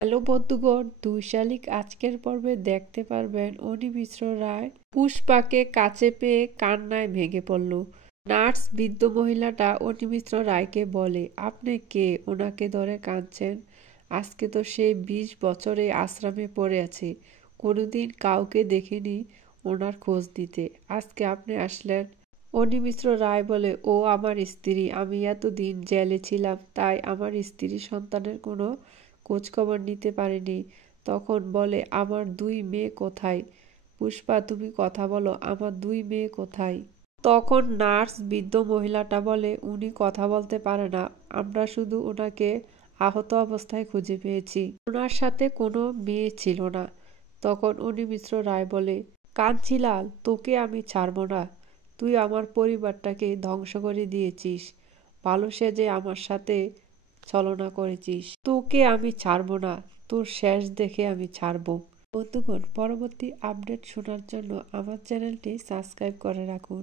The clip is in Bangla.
হ্যালো বন্ধুগণ, ২ শালিক আজকের পর্বে দেখতে পারবেন অনি মিশ্র রায় পুষ্পাকে কাছে পেয়ে কান্নায় ভেঙে পড়ল। নার্স বৃদ্ধ মহিলাটা অনি মিশ্র রায়কে বলে, আপনি কে ওনাকে ধরে কাঁদছেন? আজকে তো সে ২০ বছরে আশ্রমে পড়ে আছে, কোনোদিন কাউকে দেখেনি ওনার খোঁজ দিতে। আজকে আপনি আসলেন? অনি মিশ্র রায় বলে, ও আমার স্ত্রী, আমি এতদিন জেলে ছিলাম, তাই আমার স্ত্রী সন্তানের কোনো খোঁজখবর নিতে পারিনি। তখন বলে, আমার ২ মেয়ে কোথায়? পুষ্পা, তুমি কথা বলো, আমার ২ মেয়ে কোথায়? তখন নার্স বৃদ্ধ মহিলাটা বলে, উনি কথা বলতে পারে না, আমরা শুধু ওনাকে আহত অবস্থায় খুঁজে পেয়েছি, ওনার সাথে কোনো মেয়ে ছিল না। তখন অনি মিশ্র রায় বলে, কাঞ্চিলাল, তোকে আমি ছাড়ব না। তুই আমার পরিবারটাকে ধ্বংস করে দিয়েছিস, ভালো সেজে আমার সাথে ছলনা করেছিস, তোকে আমি ছাড়ব না, তোর শেষ দেখে আমি ছাড়ব। বন্ধুগণ, পরবর্তী আপডেট শোনার জন্য আমার চ্যানেলটি সাবস্ক্রাইব করে রাখুন।